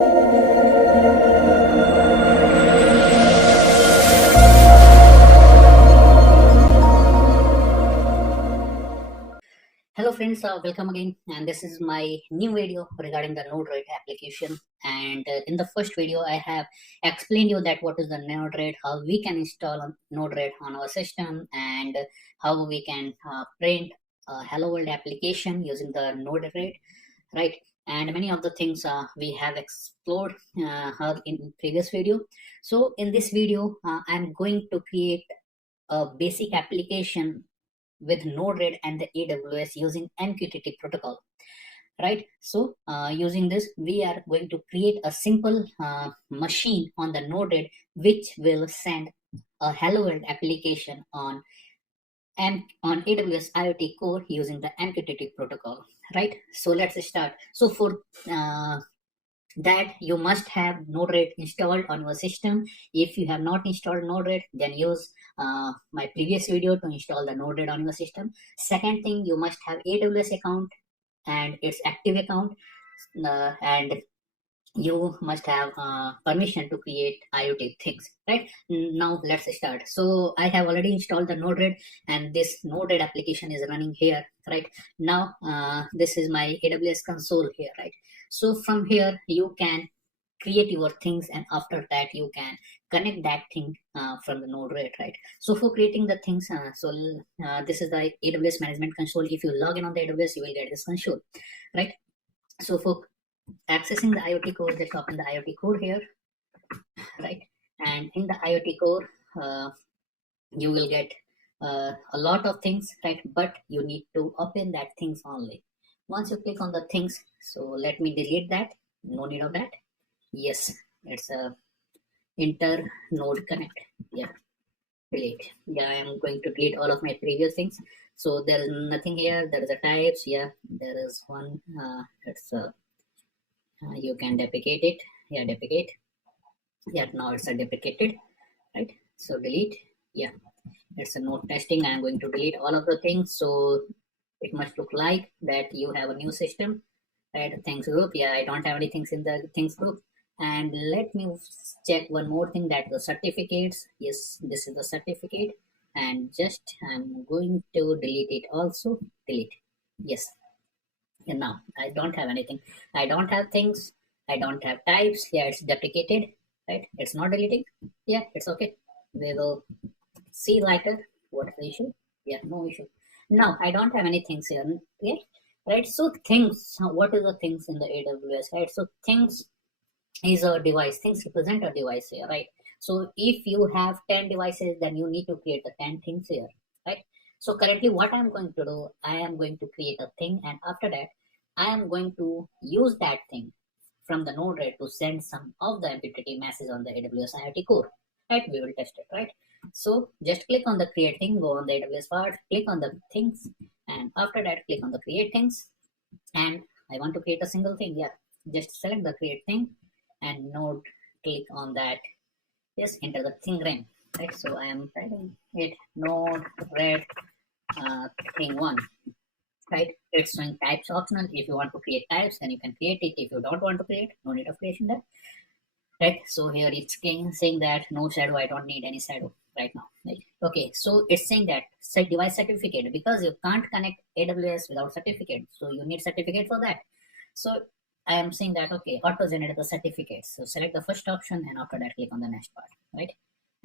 Hello friends, welcome again, and this is my new video regarding the NodeRed application. And in the first video I have explained you that what is the NodeRed, how we can install NodeRed on our system, and how we can print a hello world application using the NodeRed, right? And many of the things we have explored in previous video. So in this video I'm going to create a basic application with NodeRed and the AWS using MQTT protocol, right? So using this, we are going to create a simple machine on the NodeRed, which will send a hello world application on AWS IoT core using the MQTT protocol, right? So let's start. So for that, you must have NodeRed installed on your system. If you have not installed NodeRed, then use my previous video to install the NodeRed on your system. Second thing, you must have AWS account and its active account, and you must have permission to create IoT things, right? Now let's start. So I have already installed the NodeRed, and this NodeRed application is running here, right? Now this is my AWS console here, right? So from here you can create your things, and after that you can connect that thing from the NodeRed, right? So for creating the things, this is the AWS management console. If you log in on the AWS, you will get this console, right? So for accessing the IoT core, just open the IoT core here, right? And in the IoT core, you will get a lot of things, right? But you need to open that things only. Once you click on the things, so let me delete that. No need of that. Yes, it's a inter node connect. Yeah, delete. Yeah, I am going to delete all of my previous things. So there is nothing here. There is a types. Yeah, there is one. It's you can deprecate it. Yeah, deprecate. Yeah, now it's a deprecated, right? So delete. Yeah, it's a node testing. I'm going to delete all of the things. So it must look like that you have a new system, right? Things group. Yeah, I don't have any things in the things group. And let me check one more thing, that the certificates. Yes, this is the certificate, and just I'm going to delete it also. Delete. Yes. And now I don't have anything. I don't have things. I don't have types. Yeah, it's deprecated, right? It's not deleting. Yeah, it's okay. We will see later what's the issue. Yeah, no issue. Now I don't have any things here. Yeah, right? So things, what is the things in the AWS, right? So things is a device. Things represent a device here, right? So if you have 10 devices, then you need to create the 10 things here, right? So currently what I'm going to do, I am going to create a thing, and after that I am going to use that thing from the NodeRed to send some of the MQTT message on the AWS IoT core, right? We will test it, right? So just click on the create thing, go on the AWS part, click on the things, and after that click on the create things. And I want to create a single thing. Yeah, just select the create thing and node, click on that. Yes, enter the thing name, right? So I am typing it NodeRed thing one, right? It's showing types optional. If you want to create types, then you can create it. If you don't want to create, no need of creation there, right? So here it's saying that no shadow. I don't need any shadow right now, right? Okay, so it's saying that set device certificate, because you can't connect AWS without certificate, so you need certificate for that. So I am saying that, okay, auto generate the certificates. So select the first option, and after that click on the next part, right?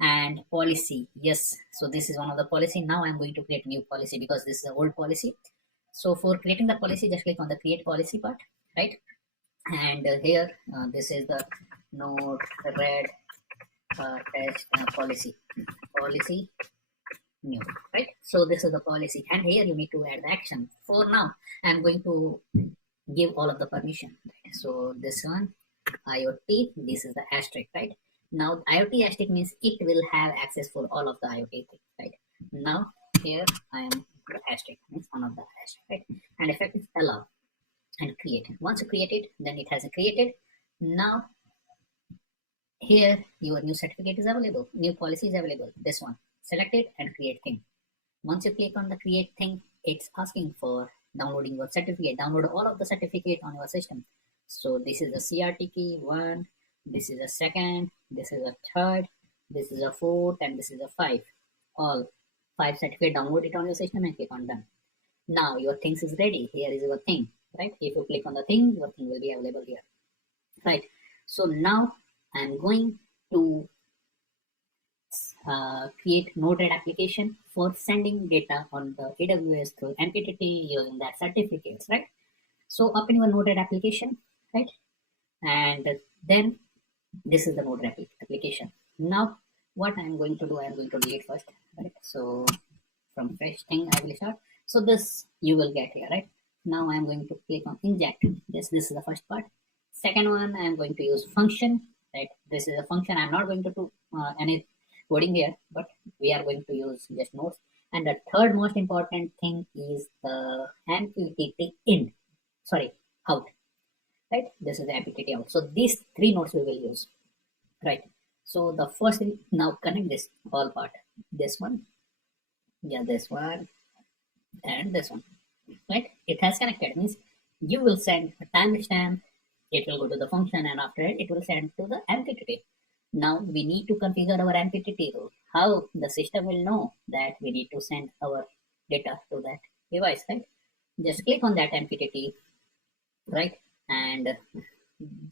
And policy, yes. So this is one of the policy. Now I'm going to create a new policy because this is an old policy. So for creating the policy, just click on the create policy part, right? And here this is the NodeRed test policy new, right? So this is the policy, and here you need to add the action. For now I'm going to give all of the permission, right? So this one IoT, this is the asterisk, right? Now IoT asterisk means it will have access for all of the IoT things, right? Now here I am the asterisk, means one of the asterisk, right? And effect is allow and create. Once you create it, then it has created. Now here your new certificate is available, new policy is available. This one, select it and create thing. Once you click on the create thing, it's asking for downloading your certificate. Download all of the certificate on your system. So this is the CRT key 1, this is a second, this is a third, this is a fourth, and this is a 5. All 5 certificate, download it on your system and click on done. Now your things is ready. Here is your thing, right? If you click on the thing, your thing will be available here, right? So now I'm going to create NodeRed application for sending data on the AWS through MQTT using that certificates, right? So open your NodeRed application, right? And then this is the NodeRed application. Now what I'm going to do, I'm going to delete first, right? So from fresh thing I will start. So this you will get here, right? Now I'm going to click on inject. This is the first part. Second one, I'm going to use function, right? This is a function. I'm not going to do any coding here, but we are going to use just nodes. And the third most important thing is the MQTT in, sorry, out, right? This is the MQTT out. So these 3 nodes we will use, right? So the first thing, now connect this all part, this one, yeah, this one, and this one, right? It has connected, means you will send a timestamp, it will go to the function, and after it will send to the MQTT. Now we need to configure our MQTT rule. How the system will know that we need to send our data to that device, right? Just click on that MQTT, right? And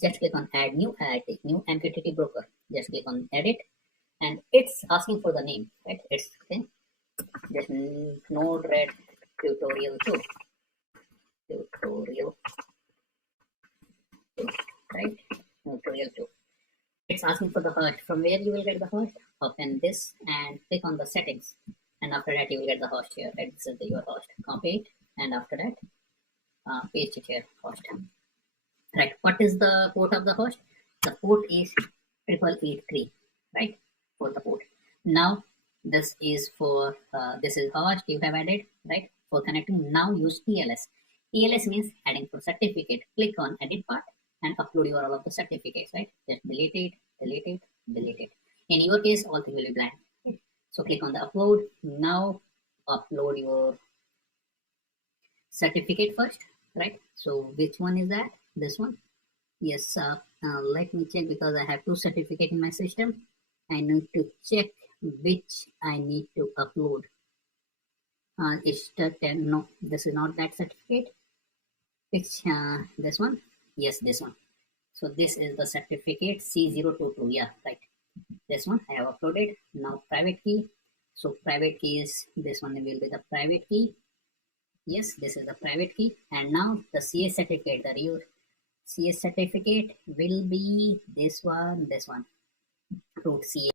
just click on add new MQTT broker. Just click on edit, and it's asking for the name, right? It's okay. Just NodeRed tutorial 2, tutorial 2, right? Tutorial 2. It's asking for the host. From where you will get the host? Open this and click on the settings, and after that you will get the host here, right? This is your host. Copy it, and after that paste it here, host, right? What is the port of the host? The port is 8883, right? For the port. Now this is for this is host you have added, right? For connecting. Now use TLS. TLS means adding for certificate. Click on edit part and upload your all of the certificates, right? Just delete it, delete it, delete it. In your case, all things will be blank. Right? So click on the upload. Now upload your certificate first, right? So which one is that? This one. Yes, let me check, because I have 2 certificates in my system. I need to check which I need to upload. It's the 10, no, this is not that certificate. Which, this one? Yes, this one. So this is the certificate C022, yeah, right. This one I have uploaded. Now private key. So private key is, this one will be the private key. Yes, this is the private key. And now the CS certificate, the real CS certificate will be this one, root CS.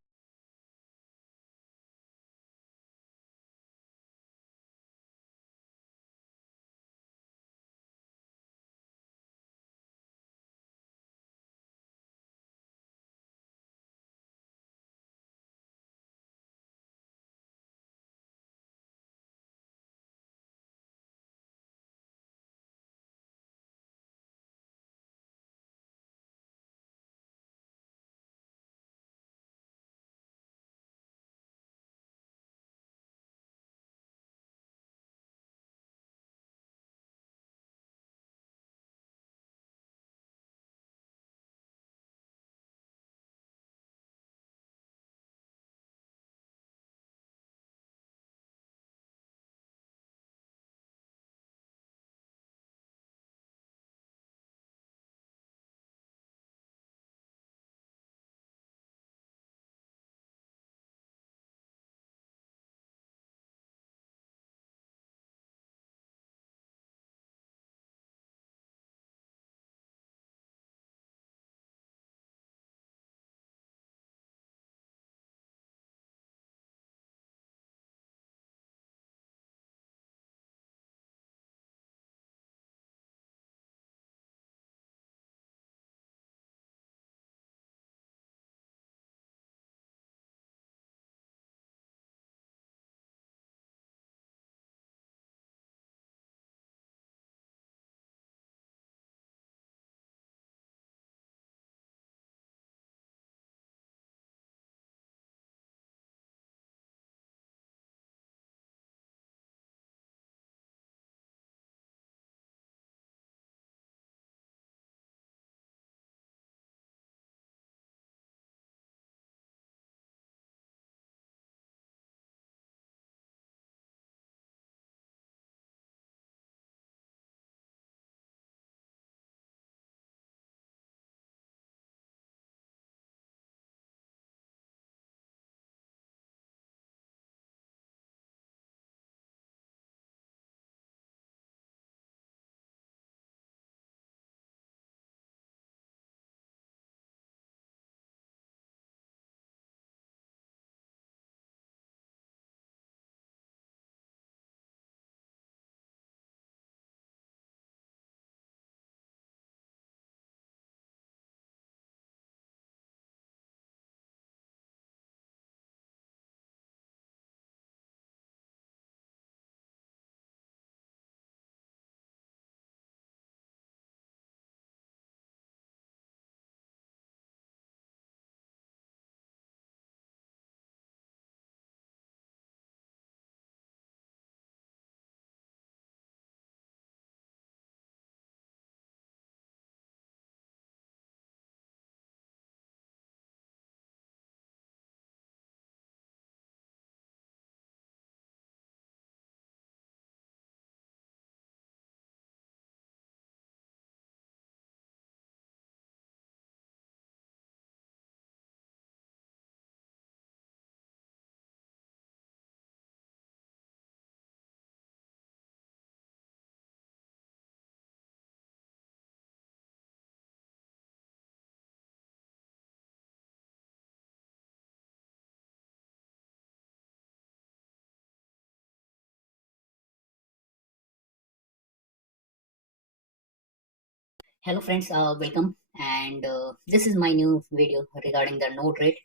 Hello friends, welcome, and this is my new video regarding the NodeRed.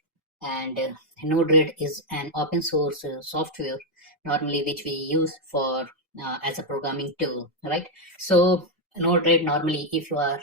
And NodeRed is an open source software normally which we use for as a programming tool, right? So NodeRed, normally if you are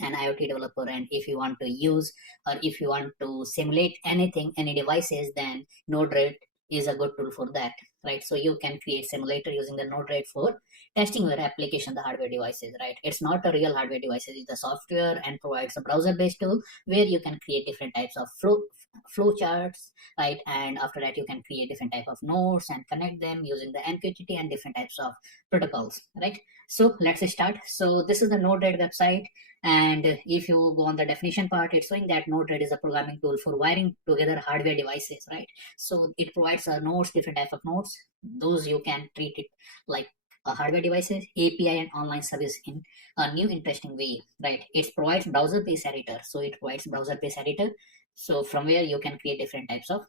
an IoT developer and if you want to use or if you want to simulate anything, any devices, then NodeRed is a good tool for that, right? So you can create simulator using the NodeRed for testing your application, the hardware devices, right? It's not a real hardware devices, it's a software and provides a browser based tool where you can create different types of flow charts, right? And after that you can create different type of nodes and connect them using the MQTT and different types of protocols, right? So let's start. So this is the NodeRed website, and if you go on the definition part, it's showing that NodeRed is a programming tool for wiring together hardware devices, right? So it provides nodes, different type of nodes. Those you can treat it like hardware devices, API and online service in a new interesting way, right? It provides browser-based editor. So it provides browser-based editor. So from where you can create different types of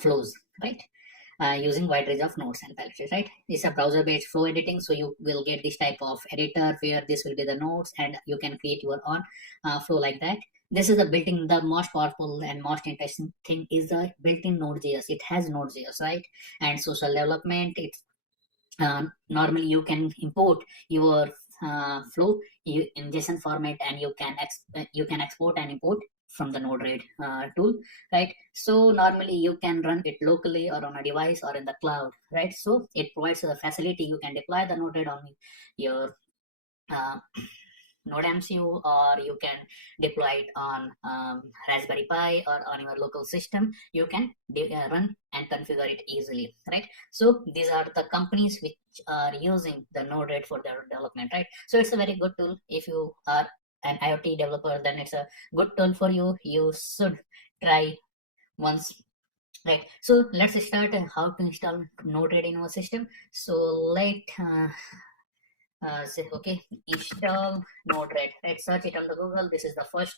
flows, right? Using wide range of nodes and packages, right? It's a browser-based flow editing, so you will get this type of editor where this will be the nodes, and you can create your own flow like that. This is the built-in, the most powerful and most interesting thing is the built-in Node.js. It has Node.js, right? And social development. It's normally you can import your flow in JSON format, and you can export and import from the NodeRed tool, right? So normally you can run it locally or on a device or in the cloud, right? So it provides the facility you can deploy the NodeRed on your uh, Node MCU, or you can deploy it on Raspberry Pi or on your local system. You can run and configure it easily, right? So these are the companies which are using the NodeRed for their development, right? So it's a very good tool. If you are an IoT developer, then it's a good tool for you. You should try once, right? So let's start how to install NodeRed in our system. So say okay, install NodeRed, right? Search it on the Google. This is the first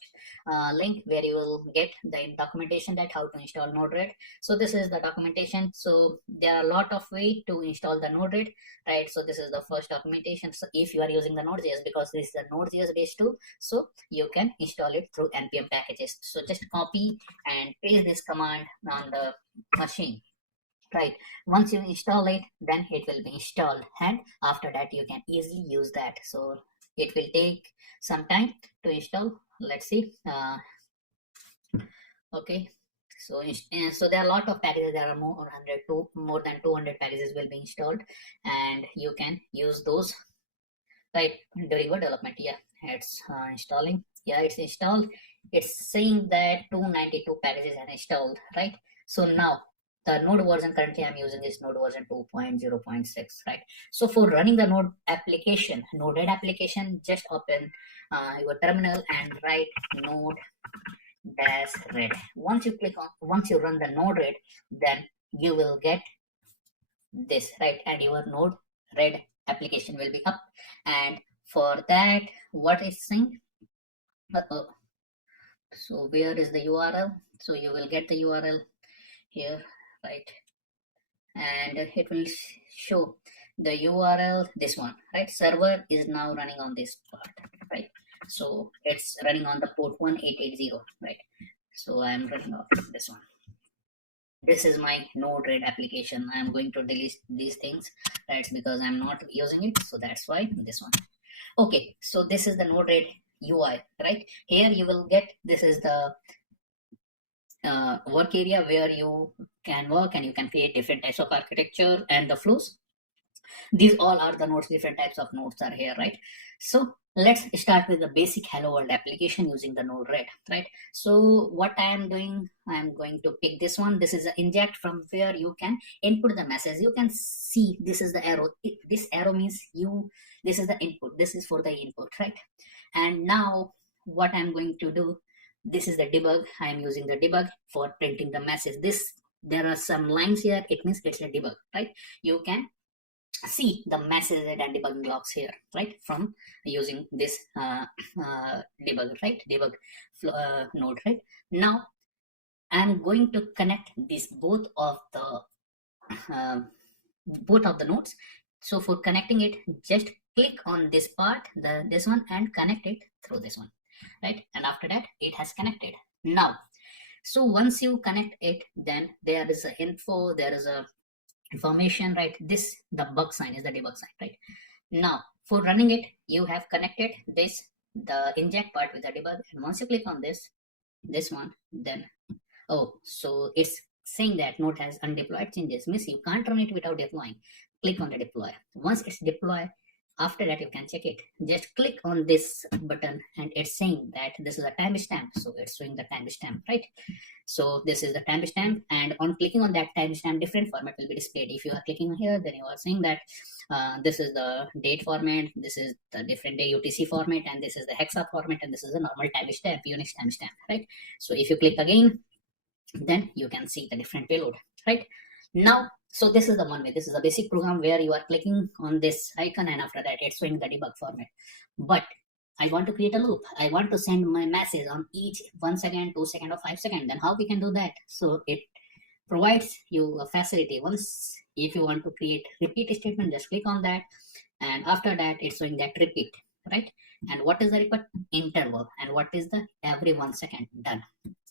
link where you will get the documentation that how to install NodeRed. So this is the documentation. So there are a lot of way to install the NodeRed, right? So this is the first documentation. So if you are using the Node.js, because this is the Node.js based tool, so you can install it through npm packages. So just copy and paste this command on the machine, right? Once you install it, then it will be installed, and after that you can easily use that. So it will take some time to install. Let's see. Okay, so so there are a lot of packages. There are more than 200 packages will be installed, and you can use those, right, during your development. Yeah, it's installing. Yeah, it's installed. It's saying that 292 packages are installed, right? So now the node version currently I'm using is node version 2.0.6, right? So for running the node application, NodeRed application, just open your terminal and write node dash red. Once you run the NodeRed, then you will get this, right? And your NodeRed application will be up. And for that, what is saying? Uh-oh. So where is the URL? So you will get the URL here, right? And it will show the URL, this one, right? Server is now running on this part, right? So it's running on the port 1880, right? So I'm running on this one. This is my NodeRed application. I'm going to delete these things, right? Because I'm not using it, so that's why this one. Okay, so this is the NodeRed UI, right? Here you will get, this is the work area where you can work and you can create different types of architecture and the flows. These all are the nodes, different types of nodes are here, right? So let's start with the basic hello world application using the NodeRed, right? So what I am doing, I am going to pick this one. This is an inject from where you can input the message. You can see this is the arrow. This arrow means this is the input. This is for the input, right? And now what I'm going to do, this is the debug. I am using the debug for printing the message. There are some lines here. It means it's a debug, right? You can see the message and debugging blocks here, right? From using this debug, right? Debug node, right? Now I'm going to connect these both of the nodes So for connecting it, just click on this part, this one, and connect it through this one, right? And after that, it has connected. Now, so once you connect it, then there is a info, there is a information, right? This, the bug sign is the debug sign, right? Now, for running it, you have connected this, the inject part with the debug, and once you click on this one, then, oh, so it's saying that node has undeployed changes, means you can't run it without deploying. Click on the deploy. Once it's deployed, after that you can check it. Just click on this button and it's saying that this is a timestamp, so it's showing the timestamp, right? So this is the timestamp, and on clicking on that timestamp, different format will be displayed. If you are clicking here, then you are seeing that this is the date format, this is the different day UTC format, and this is the hexa format, and this is the normal timestamp, Unix timestamp, right? So if you click again, then you can see the different payload, right? Now, so this is the one way. This is a basic program where you are clicking on this icon, and after that it's showing the debug format. But I want to create a loop. I want to send my message on each 1 second, 2 second, or 5 second. Then how we can do that? So it provides you a facility. Once, if you want to create repeat statement, just click on that, and after that it's showing that repeat, right? And what is the repeat? Interval. And what is the every 1 second? Done.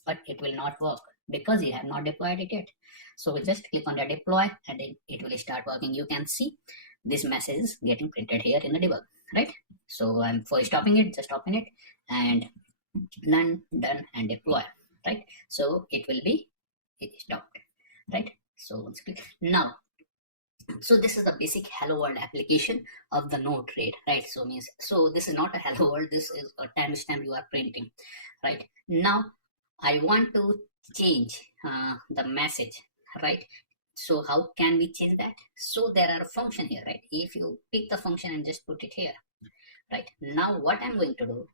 But it will not work because you have not deployed it yet. So just click on the deploy, and it will start working. You can see this message is getting printed here in the debug, right? So for stopping it, just open it and none, done, and deploy, right? So it will be stopped, right? So once click now. So this is the basic hello world application of the NodeRed, right? So means, so this is not a hello world, this is a timestamp you are printing, right? Now I want to change the message, right? So how can we change that? So there are a function here, right? If you pick the function and just put it here, right? Now what I'm going to do,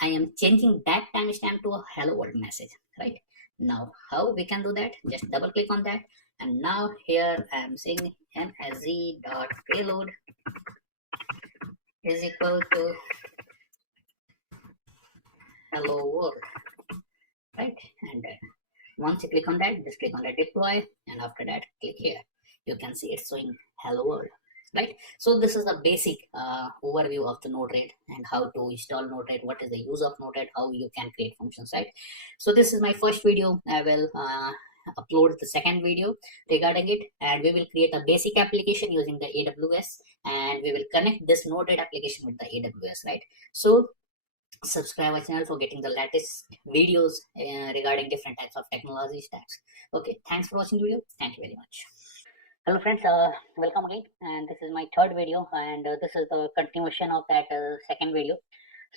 I am changing that timestamp to a hello world message, right? Now how we can do that? Just double click on that, and now here I am saying msg.payload is equal to hello world, right? And once you click on that, just click on the deploy, and after that click here. You can see it's showing hello world, right? So this is the basic overview of the NodeRed and how to install NodeRed, what is the use of NodeRed, how you can create functions, right? So this is my first video. I will upload the second video regarding it, and we will create a basic application using the AWS, and we will connect this NodeRed application with the AWS, right? So subscribe our channel for getting the latest videos regarding different types of technology stacks. Okay, thanks for watching the video. Thank you very much. Hello friends, welcome again, and this is my third video, and this is the continuation of that second video.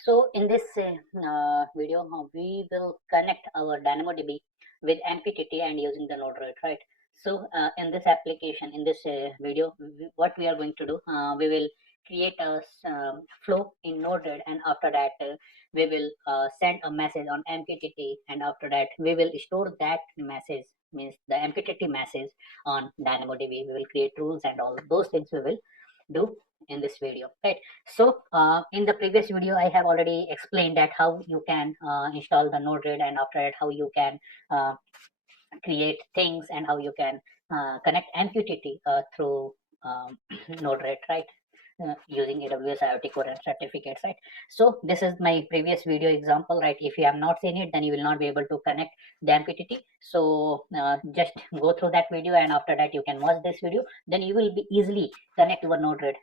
So in this video, we will connect our DynamoDB with MQTT and using the NodeRed, right? So in this application, in this video, what we are going to do, we will create a flow in NodeRed, and after that we will send a message on MQTT, and after that we will store that message, means the MQTT message, on DynamoDB. We will create rules and all those things we will do in this video, right? So in the previous video I have already explained that how you can install the NodeRed, and after that how you can create things, and how you can connect MQTT through NodeRed, right? Using AWS IoT core and certificates, right? So this is my previous video example, right? If you have not seen it, then you will not be able to connect the MQTT. So just go through that video, and after that you can watch this video. Then you will be easily connect your NodeRed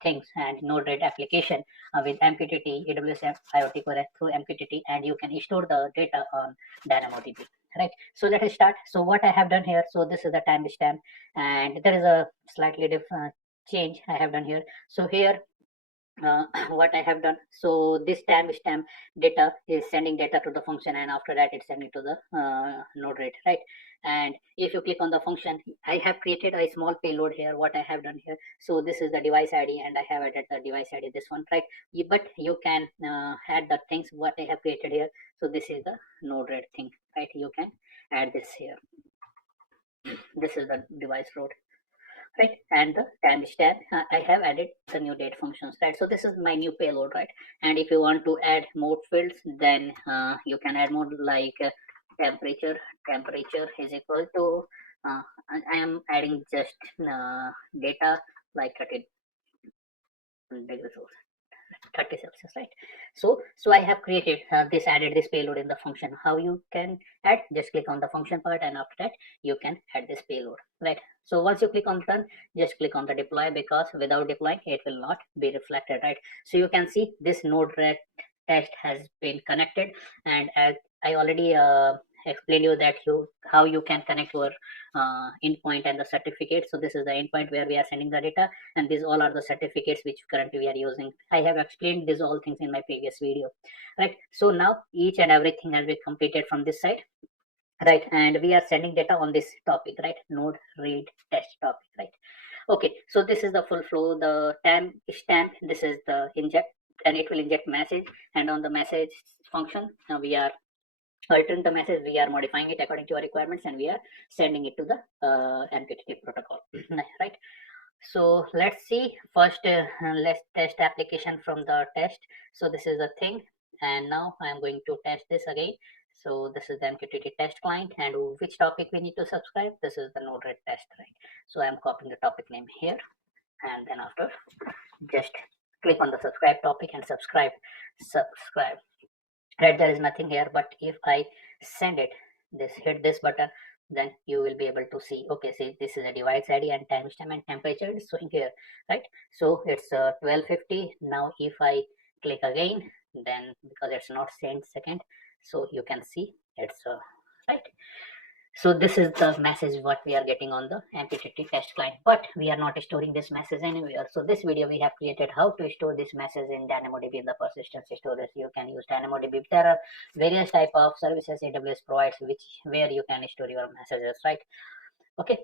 things and NodeRed application with MQTT, AWS IoT core through MQTT, and you can store the data on DynamoDB, right? So let us start. So what I have done here, so this is the timestamp, and there is a slightly different change I have done here. So here what I have done, so this timestamp data is sending data to the function, and after that it's sending to the NodeRed, right? And if you click on the function, I have created a small payload here. What I have done here, so this is the device ID, and I have added the device ID, this one, right? But you can add the things what I have created here. So this is the NodeRed thing, right? You can add this here. This is the device road, right? And the timestamp, I have added the new date functions, right? So this is my new payload, right? And if you want to add more fields, then you can add more, like temperature is equal to I am adding just data like 30 degrees Celsius. 30 Celsius, right? So I have created this, added this payload in the function. How you can add? Just click on the function part, and after that you can add this payload, right? So once you click on done, just click on the deploy, because without deploying it will not be reflected, right? So you can see this NodeRed test has been connected, and as I already explained you that how you can connect your endpoint and the certificate. So this is the endpoint where we are sending the data, and these all are the certificates which currently we are using. I have explained these all things in my previous video, right? So now each and everything has been completed from this side, right? And we are sending data on this topic, right? Node read test topic, right? Okay, so this is the full flow. The stamp, this is the inject, and it will inject message, and on the message function we are altering the message, we are modifying it according to our requirements, and we are sending it to the MQTT protocol, right? So let's see first, let's test application from the test. So this is the thing, and now I am going to test this again. So this is the MQTT test client, and which topic we need to subscribe? This is the NodeRed test, right? So I am copying the topic name here, and then after just click on the subscribe topic and subscribe, right? There is nothing here, but if I send it, hit this button, then you will be able to see, okay, see, this is a device ID and timestamp and temperature is showing here, right? So it's 12:50 now. If I click again, then because it's not sent second, so you can see it's right. So this is the message what we are getting on the MQTT test client, but we are not storing this message anywhere. So this video we have created how to store this message in DynamoDB in the persistence storage. You can use DynamoDB. There are various type of services AWS provides where you can store your messages, right? Okay.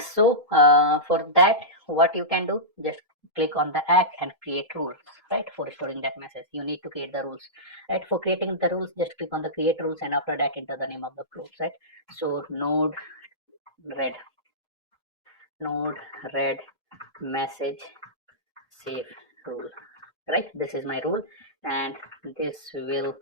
So for that, what you can do, just click on the act and create rules, right? For storing that message, you need to create the rules, right? For creating the rules, just click on the create rules, and after that enter the name of the rules, right? So node red message save rule, right? This is my rule, and this will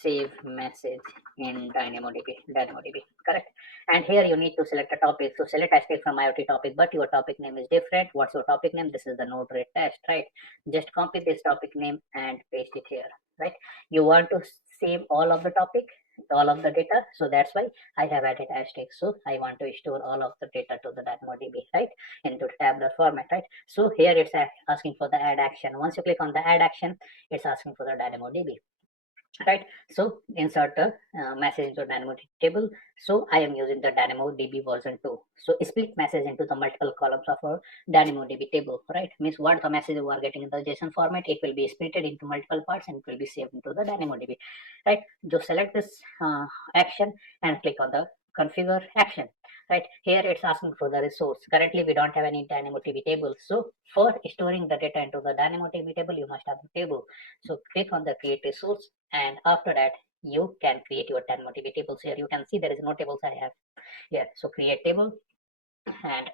save message in DynamoDB, correct? And here you need to select a topic. So select hashtag from IoT topic, but your topic name is different. What's your topic name? This is the NodeRed test, right? Just copy this topic name and paste it here, right? You want to save all of the topic, all of the data, so that's why I have added hashtag. So I want to store all of the data to the DynamoDB, right, into tabular format, right? So here it's asking for the add action. Once you click on the add action, it's asking for the DynamoDB, right? So insert a message into DynamoDB table. So I am using the DynamoDB version 2. So split message into the multiple columns of our DynamoDB table, right? Means what the message you are getting in the JSON format, it will be splitted into multiple parts and it will be saved into the DynamoDB, right? Just select this action and click on the configure action, right? Here it's asking for the resource. Currently we don't have any DynamoDB table, so for storing the data into the DynamoDB table, you must have a table. So click on the create resource, and after that you can create your DynamoDB tables. Here you can see there is no tables I have here. So create table, and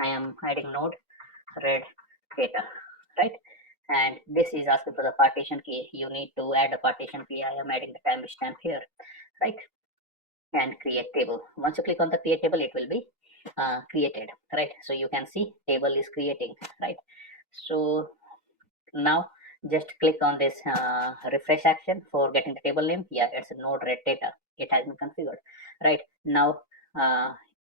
I am adding node red data, right? And this is asking for the partition key. You need to add a partition key. I am adding the timestamp here, right? And create table. Once you click on the create table, it will be created, right? So you can see table is creating, right? So now just click on this refresh action for getting the table name. Yeah, it's NodeRed data. It has been configured, right? Now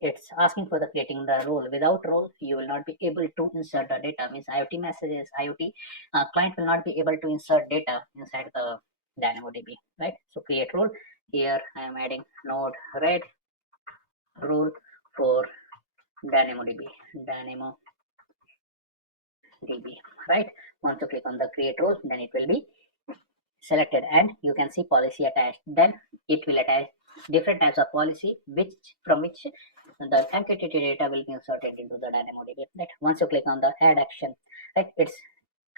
it's asking for the creating the role. Without role, you will not be able to insert the data. Means IoT messages, IoT client will not be able to insert data inside the DynamoDB, right? So create role. Here I am adding NodeRed rule for DynamoDB, right? Once you click on the create role, then it will be selected, and you can see policy attached. Then it will attach different types of policy from which the MQTT data will be inserted into the DynamoDB. Right? Once you click on the add action, right, it's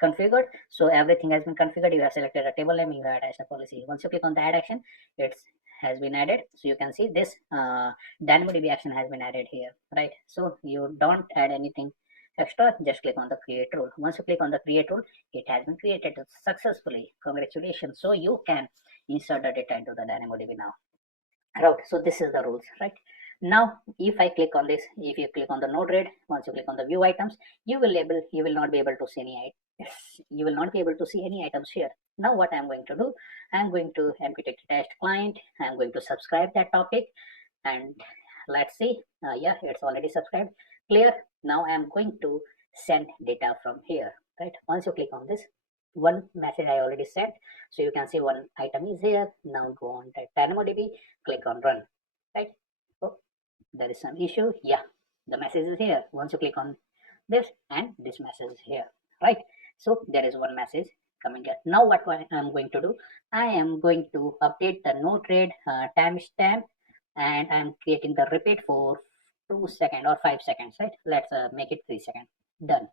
configured. So everything has been configured. You have selected a table name, you have attached a policy. Once you click on the add action, it has been added. So you can see this DynamoDB action has been added here, right? So you don't add anything extra, just click on the create rule. Once you click on the create rule, it has been created successfully. Congratulations. So you can insert the data into the DynamoDB now. Right. So this is the rules, right? Now, if I click on this, if you click on the NodeRed, once you click on the view items, you will not be able to see any items here. Now, what I'm going to do, I'm going to MQTT test client. I'm going to subscribe that topic, and let's see. Yeah, it's already subscribed. Clear. Now I'm going to send data from here. Right. Once you click on this, one message I already sent, so you can see one item is here. Now go on to DynamoDB, click on run. Right. Oh, there is some issue. Yeah, the message is here. Once you click on this, and this message is here. Right. So there is one message coming here. Now what I'm going to do, I am going to update the NodeRed timestamp, and I'm creating the repeat for 2 seconds or 5 seconds. Right. Let's make it 3 seconds. Done.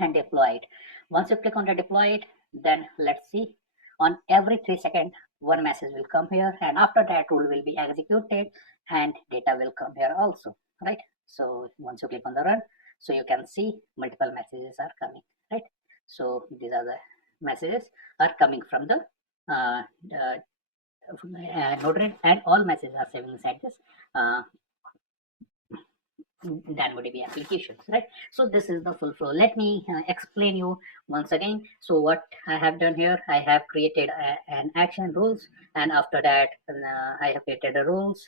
And deploy it. Once you click on the deploy it, then let's see, on every 3 seconds one message will come here, and after that rule will be executed and data will come here also. Right. So once you click on the run, so you can see multiple messages are coming. Right. So these are the messages are coming from the NodeRed, and all messages are saving inside this DynamoDB applications, right? So this is the full flow. Let me explain you once again. So what I have done here, I have created an action rules, and after that I have created the rules,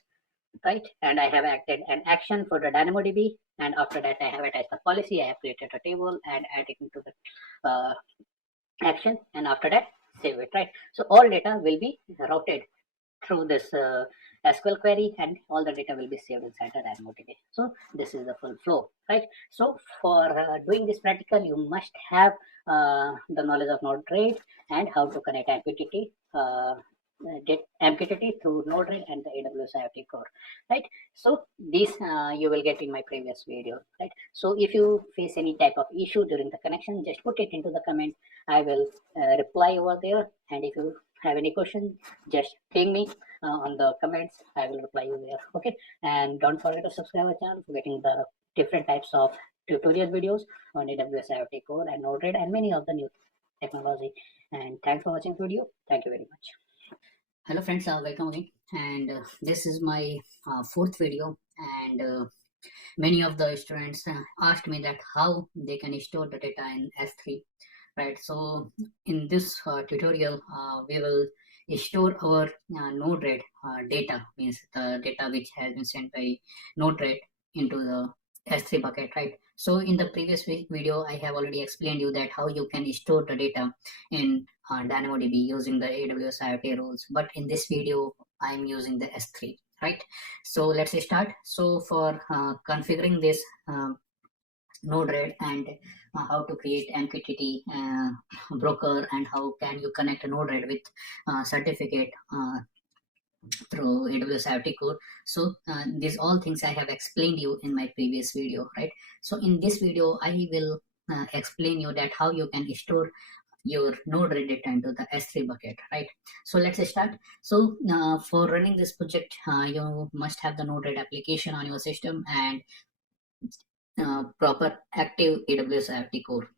right? And I have acted an action for the DynamoDB, and after that I have attached the policy. I have created a table and added into the action, and after that save it, right? So all data will be routed through this SQL query, and all the data will be saved inside the DynamoDB. So this is the full flow, right? So for doing this practical, you must have the knowledge of NodeRed and how to connect MQTT through NodeRed and the AWS IoT core, right? So this you will get in my previous video, right? So if you face any type of issue during the connection, just put it into the comment. I will reply over there, and if you have any question, just ping me on the comments. I will reply you there. Okay, and don't forget to subscribe our channel for getting the different types of tutorial videos on AWS IoT core and NodeRed and many of the new technology. And thanks for watching the video. Thank you very much. Hello friends, welcome again, and this is my fourth video, and many of the students asked me that how they can store the data in S3, right? So in this tutorial we will store our NodeRed data, means the data which has been sent by NodeRed into the S3 bucket, right? So in the previous video I have already explained you that how you can store the data in DynamoDB using the AWS IoT rules, but in this video I am using the S3, right? So let's start. So for configuring this NodeRed, and how to create MQTT broker, and how can you connect a NodeRed with certificate through AWS IoT core. So these all things I have explained you in my previous video, right? So in this video I will explain you that how you can store your NodeRed data into the S3 bucket, right? So let's start. So for running this project, you must have the NodeRed application on your system and proper active AWS IoT core,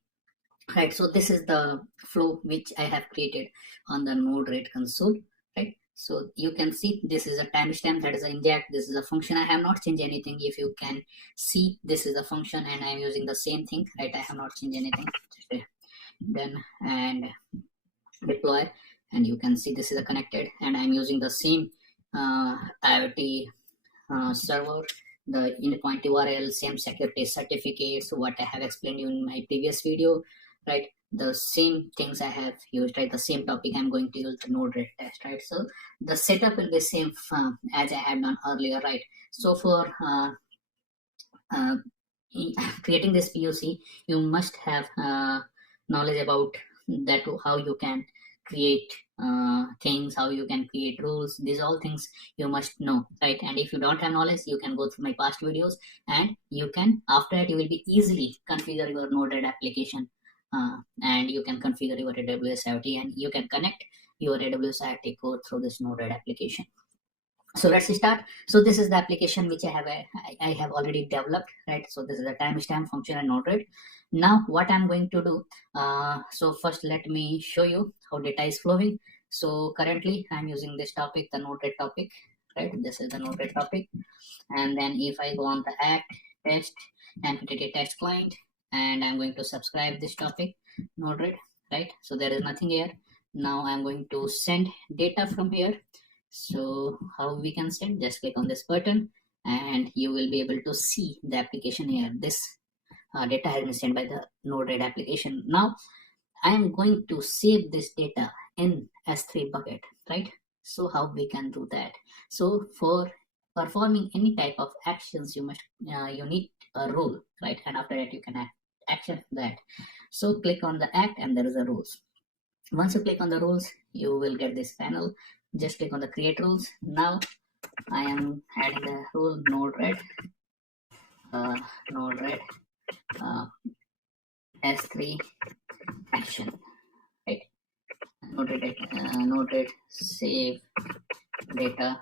right? So this is the flow which I have created on the NodeRed console, right? So you can see this is a timestamp, that is an inject, this is a function. I have not changed anything. If you can see, this is a function and I am using the same thing, right? I have not changed anything. Then and deploy, and you can see this is a connected, and I'm using the same IoT server, the endpoint URL, same security certificates, what I have explained you in my previous video, right? The same things I have used, right? The same topic I'm going to use the NodeRed test, right? So the setup will be same as I had done earlier, right? So for creating this POC, you must have knowledge about that, how you can create things, how you can create rules. These all things you must know, right? And if you don't have knowledge, you can go through my past videos, and you can, after that you will be easily configure your NodeRed application, and you can configure your AWS IoT, and you can connect your AWS IoT code through this NodeRed application. So let's start. So this is the application which I have already developed, right? So this is the timestamp function and NodeRed. Now what I'm going to do, so first let me show you how data is flowing. So currently I'm using this topic, the NodeRed topic, right? This is the NodeRed topic. And then if I go on the act test MQTT test client, and I'm going to subscribe this topic NodeRed, right? So there is nothing here. Now I'm going to send data from here. So how we can send? Just click on this button and you will be able to see the application here. This data has been sent by the NodeRed application. Now I am going to save this data in S3 bucket, right? So how we can do that? So for performing any type of actions, you need a rule, right? And after that you can action that. So click on the act and there is a rules. Once you click on the rules, you will get this panel. Just click on the create rules. Now I am adding the rule NodeRed, NodeRed S3 action, right? NodeRed save data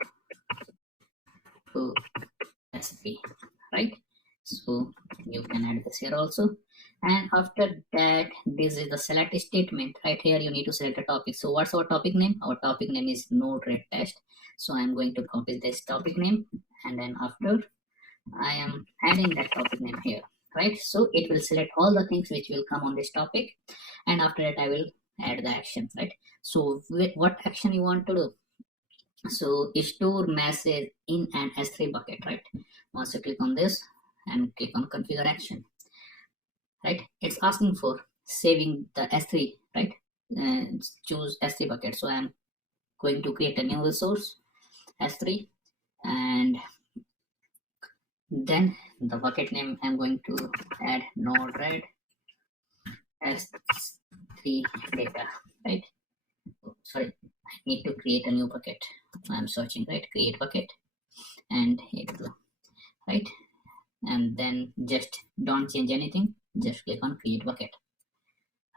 to S3, right? So you can add this here also. And after that, this is the select statement. Right here, you need to select a topic. So what's our topic name? Our topic name is NodeRed test. So I'm going to copy this topic name, and then after I am adding that topic name here, right? So it will select all the things which will come on this topic, and after that I will add the action, right? So what action you want to do? So store message in an S3 bucket, right? Once you click on this and click on configure action, right? It's asking for saving the S3, right? And choose S3 bucket. So I'm going to create a new resource S3, and then the bucket name I'm going to add NodeRed S3 data, right? Oh, sorry, I need to create a new bucket. I'm searching, right? Create bucket, and here we go, right? And then just don't change anything, just click on create bucket,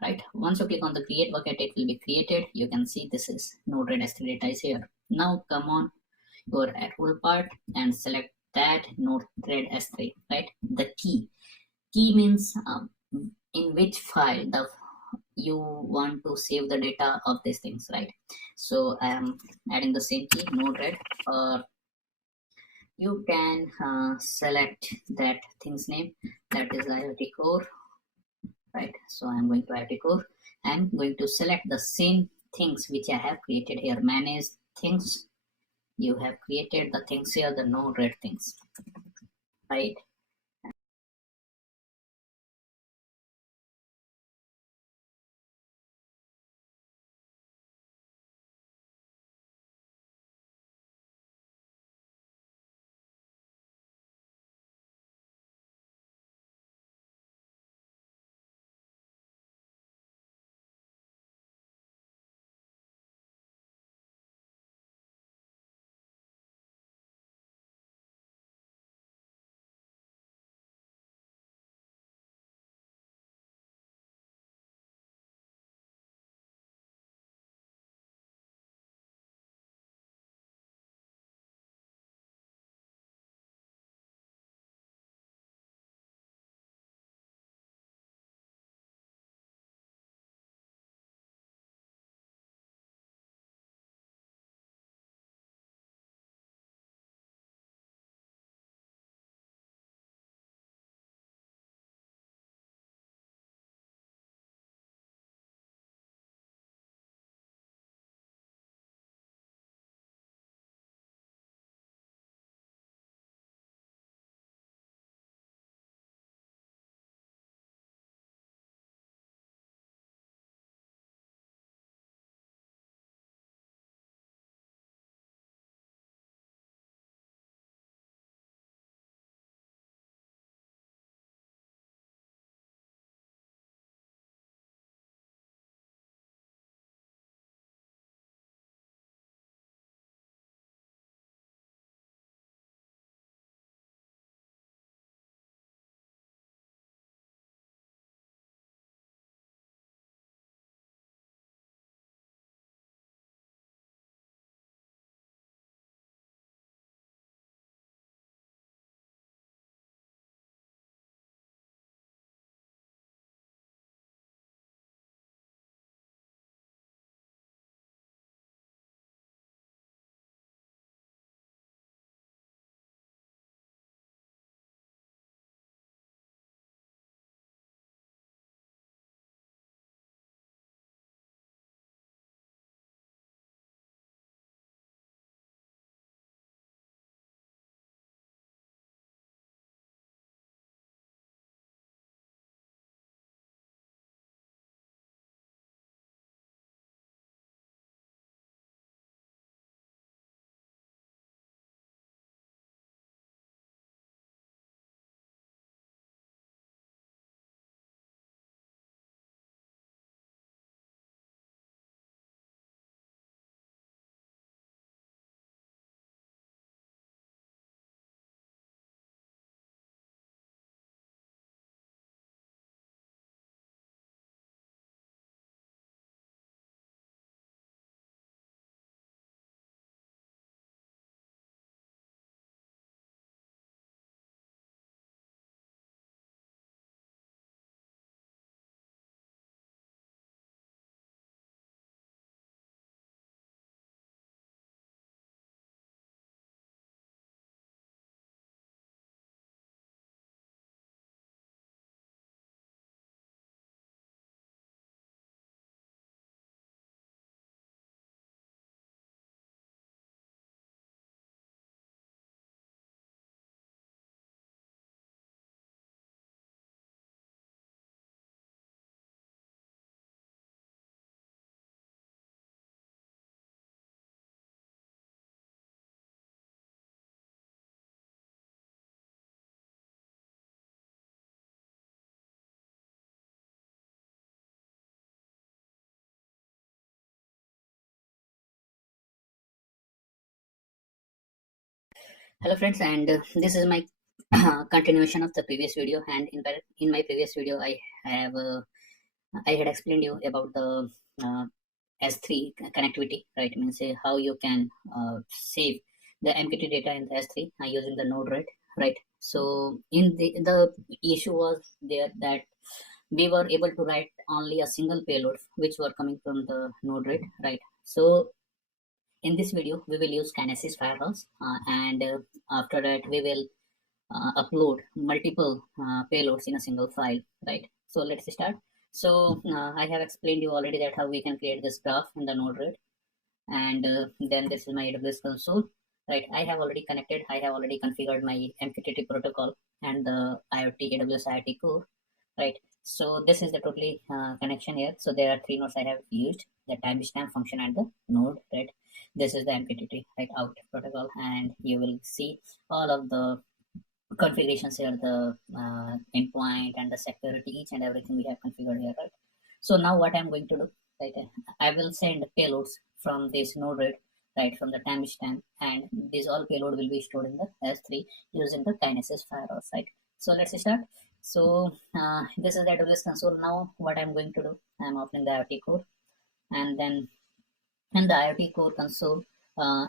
right? Once you click on the create bucket, it will be created. You can see this is NodeRed S3 data is here. Now come on your rule part and select that NodeRed S3, right? The key means in which file you want to save the data of these things, right? So I am adding the same key NodeRed, or you can select that thing's name, that is IoT core, right? So I'm going to IoT core. I'm going to select the same things which I have created here. Manage things. You have created the things here, the NodeRed things, right? Hello friends, and this is my continuation of the previous video. And in my previous video have I had explained you about the uh, S3 connectivity, right? Means how you can save the MQTT data in the S3 using the NodeRed, right? So in the issue was there that we were able to write only a single payload which were coming from the NodeRed, right? So in this video we will use Kinesis Firehouse, and after that we will upload multiple payloads in a single file, right? So let's start. So I have explained you already that how we can create this graph in the NodeRed, and then this is my AWS console, right? I have already connected, I have already configured my MQTT protocol and the IoT AWS IoT core, right? So this is the totally connection here. So there are three nodes I have used: the timestamp function and the node, right? This is the MQTT, right, out protocol, and you will see all of the configurations here, the endpoint and the security, each and everything we have configured here, right? So now what I'm going to do, right, I will send payloads from this NodeRed, right, from the timestamp, and this all payload will be stored in the S3 using the Kinesis Firehouse, right? So let's start. So this is the AWS console. Now what I'm going to do, I'm opening the IoT core, and then in the IoT core console,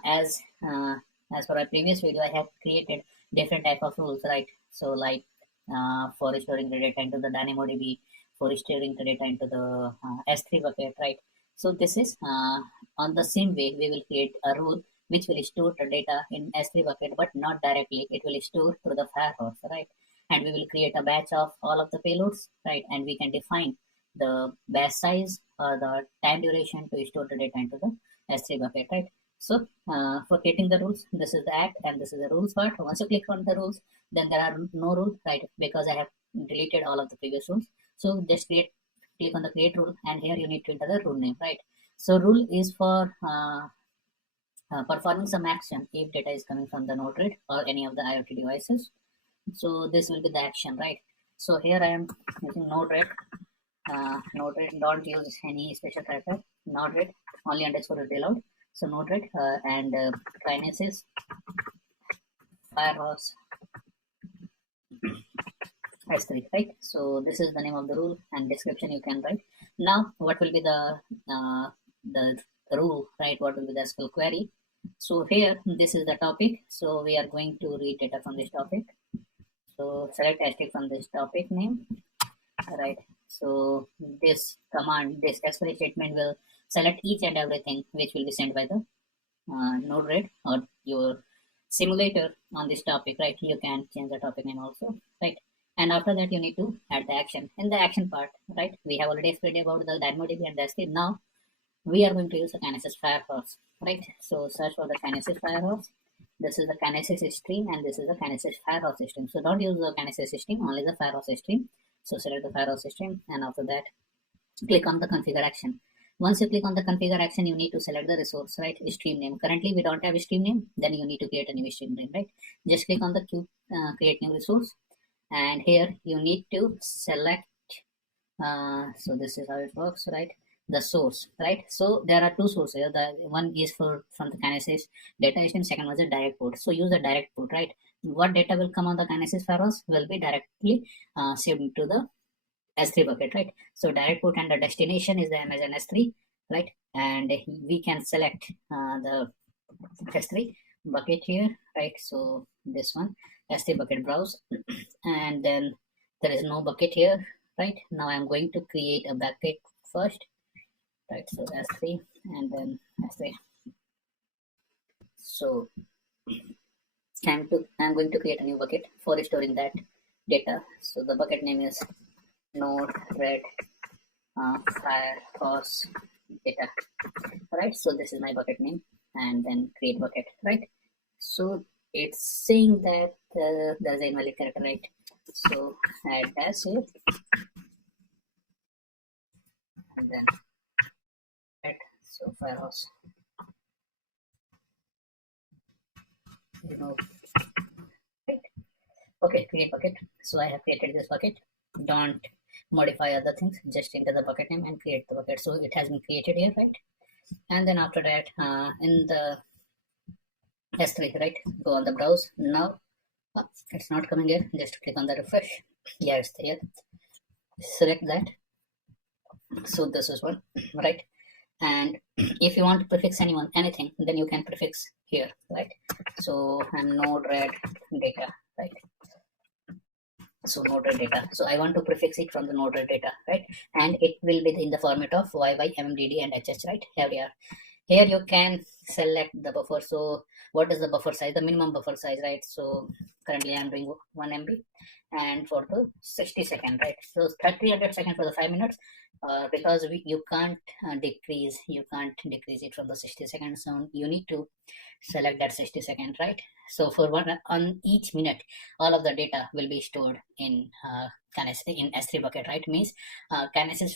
as for our previous video, I have created different type of rules, right? So like for storing the data into the DynamoDB, for storing the data into the S3 bucket, right? So this is on the same way we will create a rule which will store the data in S3 bucket, but not directly. It will store through the Firehouse, right? And we will create a batch of all of the payloads, right? And we can define the batch size or the time duration to store the data into the S3 bucket, right? So for creating the rules, this is the act and this is the rules part. Once you click on the rules, then there are no rules, right? Because I have deleted all of the previous rules. So just click on the create rule, and here you need to enter the rule name, right? So rule is for performing some action if data is coming from the NodeRed or any of the IoT devices. So this will be the action, right? So here I am using NodeRed. NodeRed, don't use any special character. NodeRed, only underscore will be allowed. So NodeRed and Kinesis Firehouse S3, right? So this is the name of the rule, and description you can write. Now what will be the rule, right? What will be the SQL query? So here this is the topic. So we are going to read data from this topic. So select hashtag from this topic name, right? So this command, this SQL statement will select each and everything which will be sent by the NodeRed or your simulator on this topic, right? You can change the topic name also, right? And after that you need to add the action. In the action part, right, we have already explained about the DynamoDB and the S3. Now we are going to use the Kinesis Firehouse, right? So search for the Kinesis Firehouse. This is the Kinesis stream, and this is the Kinesis Firehouse stream. So don't use the Kinesis stream, only the Firehouse stream. So select the Firehouse stream, and after that click on the configure action. Once you click on the configure action, you need to select the resource, right? Stream name. Currently we don't have a stream name, then you need to create a new stream name, right? Just click on the create new resource, and here you need to select so this is how it works, right? The source, right? So there are two sources here. The one is from the Kinesis data stream, second was a direct port. So use the direct port, right? What data will come on the Kinesis Firehouse will be directly saved to the S3 bucket, right? So direct port and the destination is the Amazon S3, right? And we can select the S3 bucket here, right? So this one, S3 bucket browse, and then there is no bucket here, right? Now I'm going to create a bucket first, right? So S3 and then S3. So I'm going to create a new bucket for storing that data. So the bucket name is NodeRed Firehouse data, right? So this is my bucket name, and then create bucket, right? So it's saying that there's a invalid character, right? So add dash here, and then add, so Firehouse, right? Okay, create bucket. So I have created this bucket. Don't modify other things, just enter the bucket name and create the bucket. So it has been created here, right? And then after that in the S3, right? Go on the browse. Now it's not coming here. Just click on the refresh. Yeah, it's there. Select that. So this is one, right? And if you want to prefix anything, then you can prefix here, right? So I'm NodeRed data, right? So NodeRed data. So I want to prefix it from the NodeRed data, right? And it will be in the format of YY, MMDD, and HH, right? Here we are. Here you can select the buffer. So what is the buffer size? The minimum buffer size, right? So currently I'm doing 1 MB, and for the 60 second, right? So 300 seconds for the 5 minutes, because you can't decrease it from the 60 seconds. So you need to select that 60 second, right? So for one, on each minute, all of the data will be stored in Kinesis in S3 bucket, right? Means Kinesis